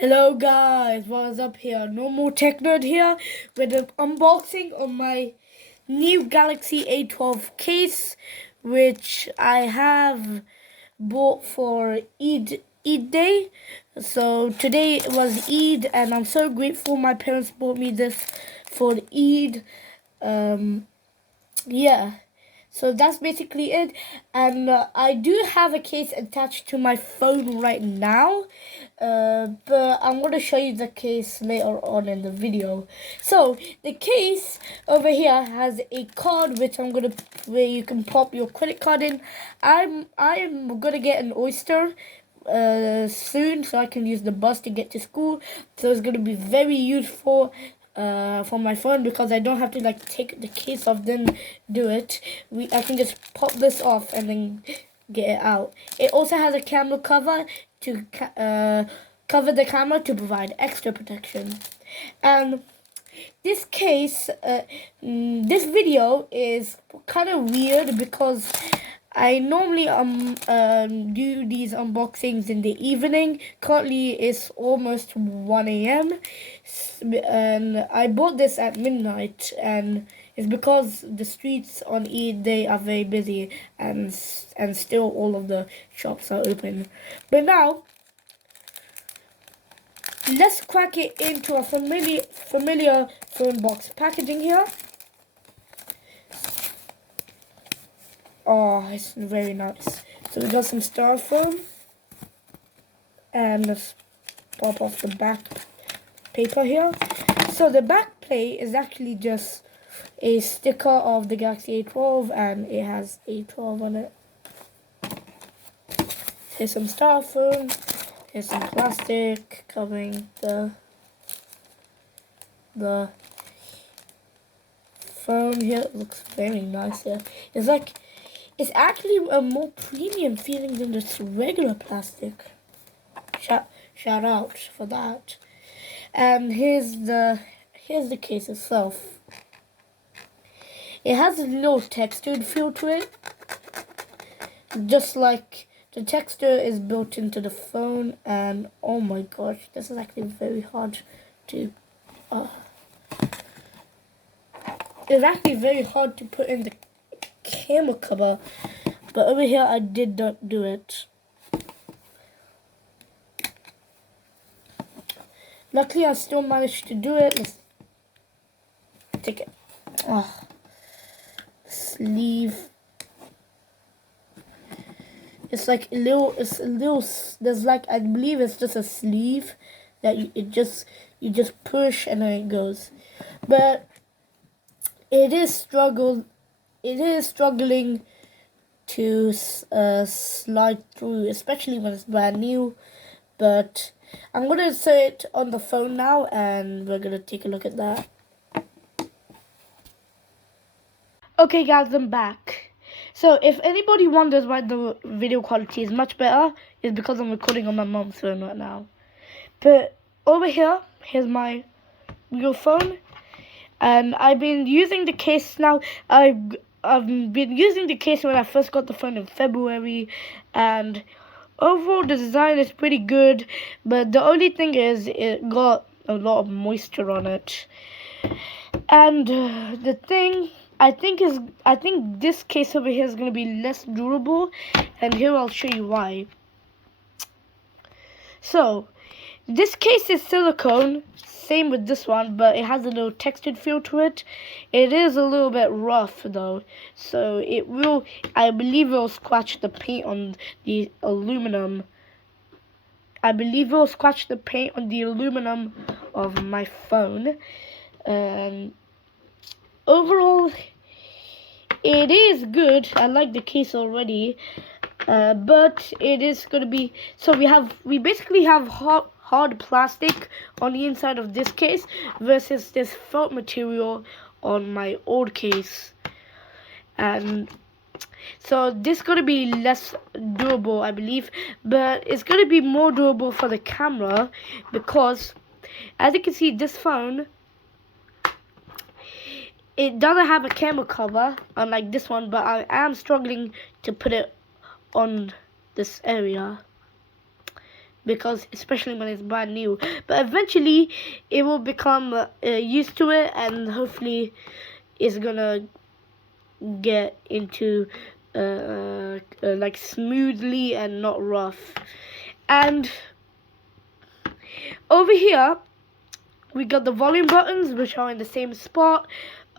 Hello guys, what's up here? Normal Tech Nerd here with an unboxing of my new Galaxy A12 case, which I have bought for Eid Day. So today was Eid, and I'm so grateful my parents bought me this for Eid. Yeah, so that's basically it. And I do have a case attached to my phone right now, but I'm going to show you the case later on in the video. So the case over here has a card which where you can pop your credit card in. I'm gonna get an Oyster soon, so I can use the bus to get to school. So it's gonna be very useful for my phone, because I don't have to like take the case off then do it. I can just pop this off and then get it out. It also has a camera cover to cover the camera to provide extra protection. And this case, this video is kind of weird because I normally do these unboxings in the evening. Currently it's almost 1 a.m. and I bought this at midnight, and it's because the streets on Eid Day are very busy, and still all of the shops are open. But now let's crack it into a familiar phone box packaging here. Oh, it's very nice. So we got some styrofoam, and let's pop off the back paper here. So the back plate is actually just a sticker of the Galaxy A12, and it has A12 on it. Here's some styrofoam. Here's some plastic covering the phone here. It looks very nice here. It's actually a more premium feeling than just regular plastic. Shout out for that. And here's the case itself. It has a little textured feel to it, just like the texture is built into the phone. And oh my gosh, this is actually very hard to. It's actually very hard to put in the camera cover, but over here I did not do it. Luckily I still managed to do it. Let's take it. Sleeve. It's like a little, there's like, I believe it's just a sleeve that you just push and then it goes. But it is struggling to slide through, especially when it's brand new. But I'm going to insert it on the phone now, and we're going to take a look at that. Okay guys, I'm back. So if anybody wonders why the video quality is much better, it's because I'm recording on my mom's phone right now. But over here's my real phone, and I've been using the case now. I've been using the case when I first got the phone in February, and overall the design is pretty good, but the only thing is it got a lot of moisture on it. And the thing I think this case over here is going to be less durable, and here I'll show you why. So this case is silicone, same with this one, but it has a little textured feel to it. It is a little bit rough though, so I believe it will scratch the paint on the aluminum. Of my phone. Overall, it is good. I like the case already, but it is going to be, so we basically have hard plastic on the inside of this case versus this felt material on my old case. And so this is going to be less durable, I believe, but it's going to be more durable for the camera, because as you can see, this phone, it doesn't have a camera cover unlike this one, but I am struggling to put it on this area. because especially when it's brand new. But eventually it will become used to it, and hopefully it's gonna get into like smoothly and not rough. And over here we got the volume buttons, which are in the same spot.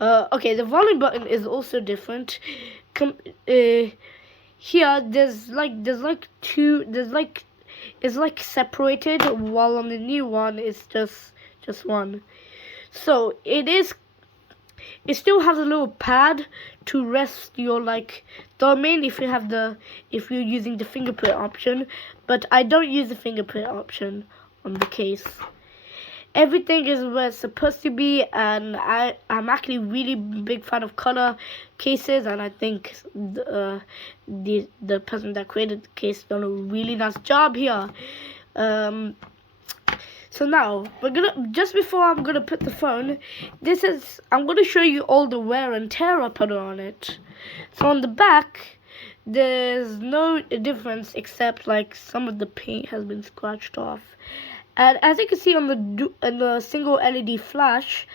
Okay, the volume button is also different. Here there's like two, it's like separated, while on the new one it's just one. So it still has a little pad to rest your like domain if you're using the fingerprint option, but I don't use the fingerprint option on the case. Everything is where it's supposed to be, and I'm actually really big fan of color cases, and I think the person that created the case done a really nice job here. So now just before I'm gonna put the phone, I'm gonna show you all the wear and tear I put on it. So on the back there's no difference except like some of the paint has been scratched off. And as you can see on the single LED flash,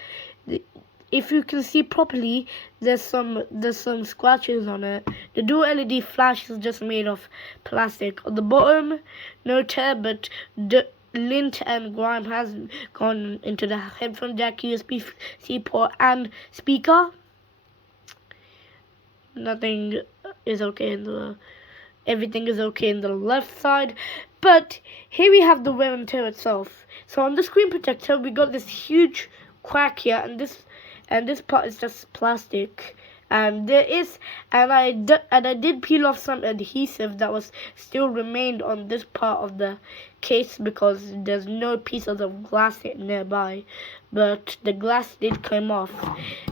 if you can see properly, there's some scratches on it. The dual LED flash is just made of plastic. On the bottom, no tear, but the lint and grime has gone into the headphone jack, USB-C port, and speaker. Nothing is okay everything is okay in the left side. But here we have the wear and tear itself. So on the screen protector we got this huge crack here, and this part is just plastic, and I did peel off some adhesive that was still remained on this part of the case because there's no pieces of glass nearby, but the glass did come off.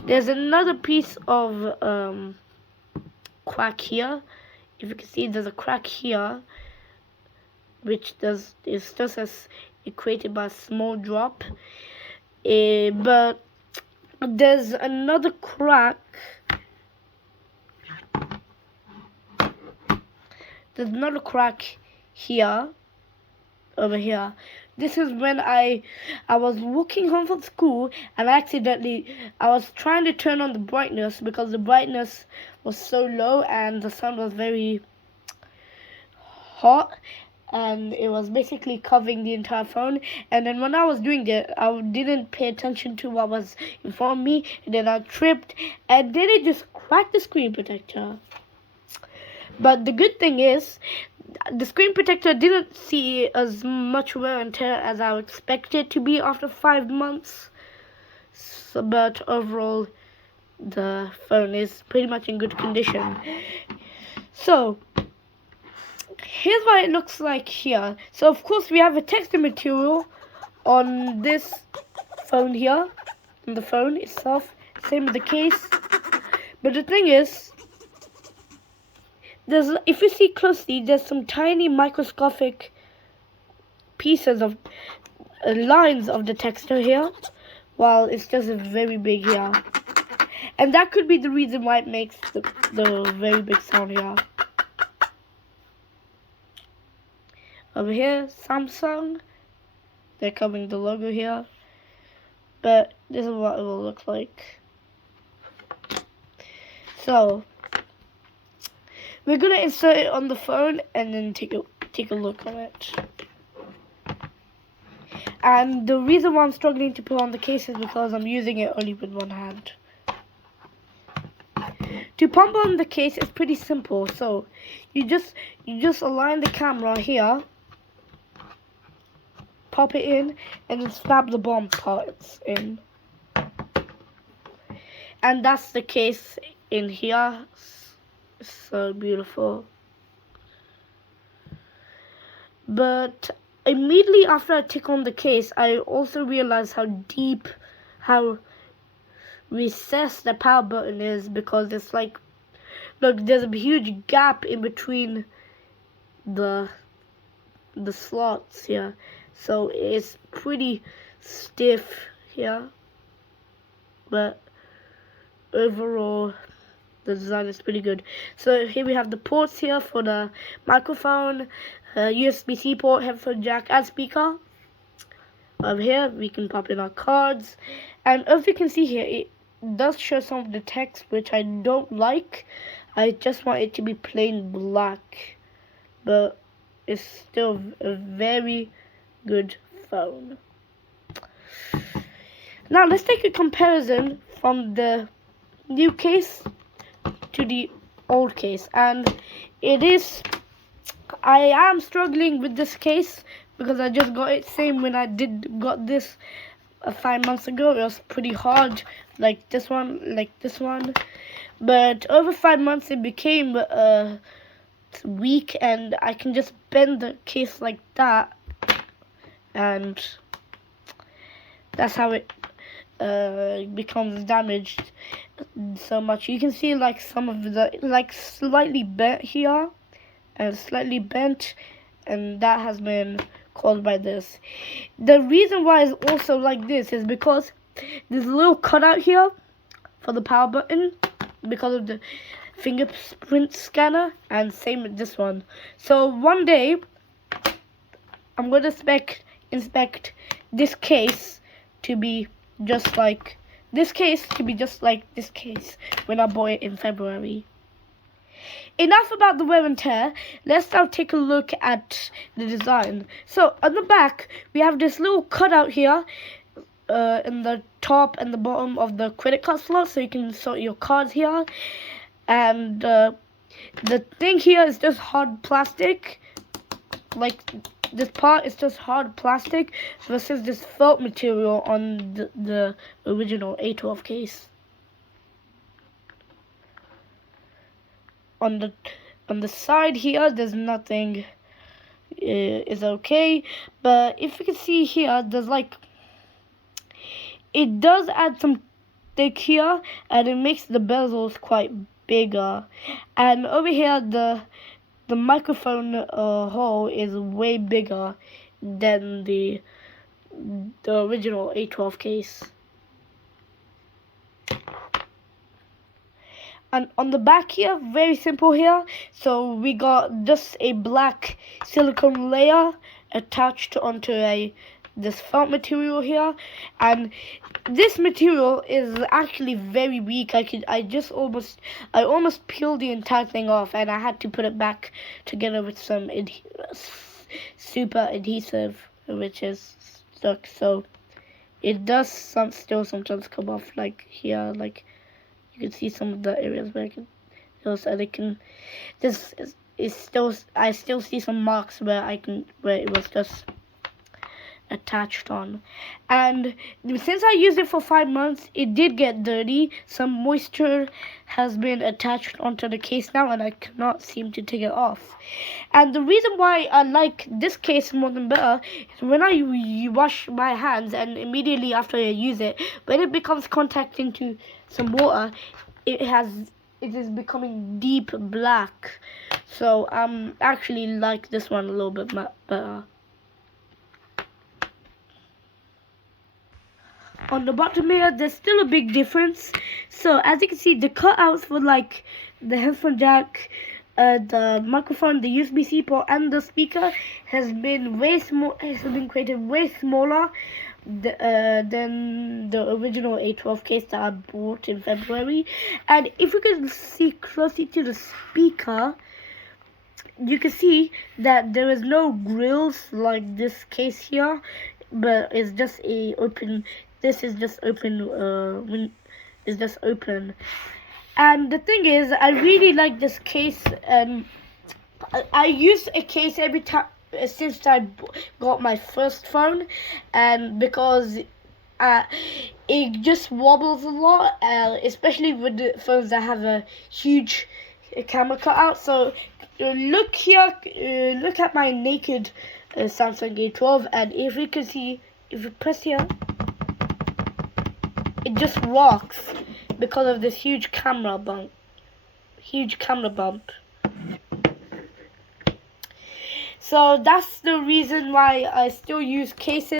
There's another piece of crack here. If you can see, there's a crack here, which is just as created by a small drop. But there's another crack. There's another crack here, over here. This is when I was walking home from school, and I was trying to turn on the brightness because the brightness was so low and the sun was very hot, and it was basically covering the entire phone. And then when I was doing it, I didn't pay attention to what was in front of me, and then I tripped, and then it just cracked the screen protector. But the good thing is, the screen protector didn't see as much wear and tear as I would expect it to be after 5 months. So, but overall, the phone is pretty much in good condition. So here's what it looks like here. So of course we have a texture material on this phone here, on the phone itself, same with the case. But the thing is, if you see closely, there's some tiny microscopic pieces of lines of the texture here, while it's just very big here. And that could be the reason why it makes the very big sound here. Over here, Samsung, they're covering the logo here, but this is what it will look like. So we're gonna insert it on the phone and then take a look on it. And the reason why I'm struggling to put on the case is because I'm using it only with one hand. To pump on the case is pretty simple. So you just align the camera here, pop it in, and then snap the bottom parts in. And that's the case in here. It's so beautiful. But immediately after I take on the case, I also realized how recessed the power button is, because it's like, look, there's a huge gap in between the slots here, so it's pretty stiff here. But overall, the design is pretty good. So here we have the ports here for the microphone, USB-C port, headphone jack, and speaker. Over here we can pop in our cards, and as you can see here, it does show some of the text which I don't like. I just want it to be plain black, but it's still a very good phone. Now let's take a comparison from the new case to the old case, and I am struggling with this case because I just got it same when I got this 5 months ago. It was pretty hard, like this one, but over 5 months it became weak, and I can just bend the case like that, and that's how it becomes damaged so much. You can see like some of the slightly bent here and slightly bent, and that has been caused by this. The reason why it's also like this is because there's a little cutout here for the power button because of the fingerprint scanner, and same with this one. So one day I'm going to inspect this case to be just like this case, when I bought it in February. Enough about the wear and tear. Let's now take a look at the design. So on the back we have this little cutout here in the top and the bottom of the credit card slot, so you can sort your cards here. And the thing here is just hard plastic. Like this part is just hard plastic versus this felt material on the original A12 case. On the side here, there's nothing. Is okay, but if you can see here, there's it does add some thick here, and it makes the bezels quite bigger. And over here, the microphone hole is way bigger than the original A12 case. And on the back here, very simple here. So we got just a black silicone layer attached onto this felt material here, and this material is actually very weak. I almost peeled the entire thing off, and I had to put it back together with some super adhesive, which is stuck. So it does still sometimes come off, like here, like you can see some of the areas where I still see some marks where it was just attached on. And since I used it for 5 months, it did get dirty. Some moisture has been attached onto the case now, and I cannot seem to take it off. And the reason why I like this case more than better is when I wash my hands, and immediately after I use it, when it becomes contact into some water, it is becoming deep black. So actually like this one a little bit better. On the bottom here, there's still a big difference. So as you can see, the cutouts for like the headphone jack, the microphone, the USB-C port, and the speaker has been created way smaller than the original A12 case that I bought in February. And if you can see closely to the speaker, you can see that there is no grills like this case here, but it's just a open. This is just open. Is just open. And the thing is, I really like this case. I use a case every time since I got my first phone, and because it just wobbles a lot, especially with the phones that have a huge camera cutout. So look here, look at my naked Samsung A12, and if you can see, if you press here, it just rocks because of this huge camera bump. So that's the reason why I still use cases.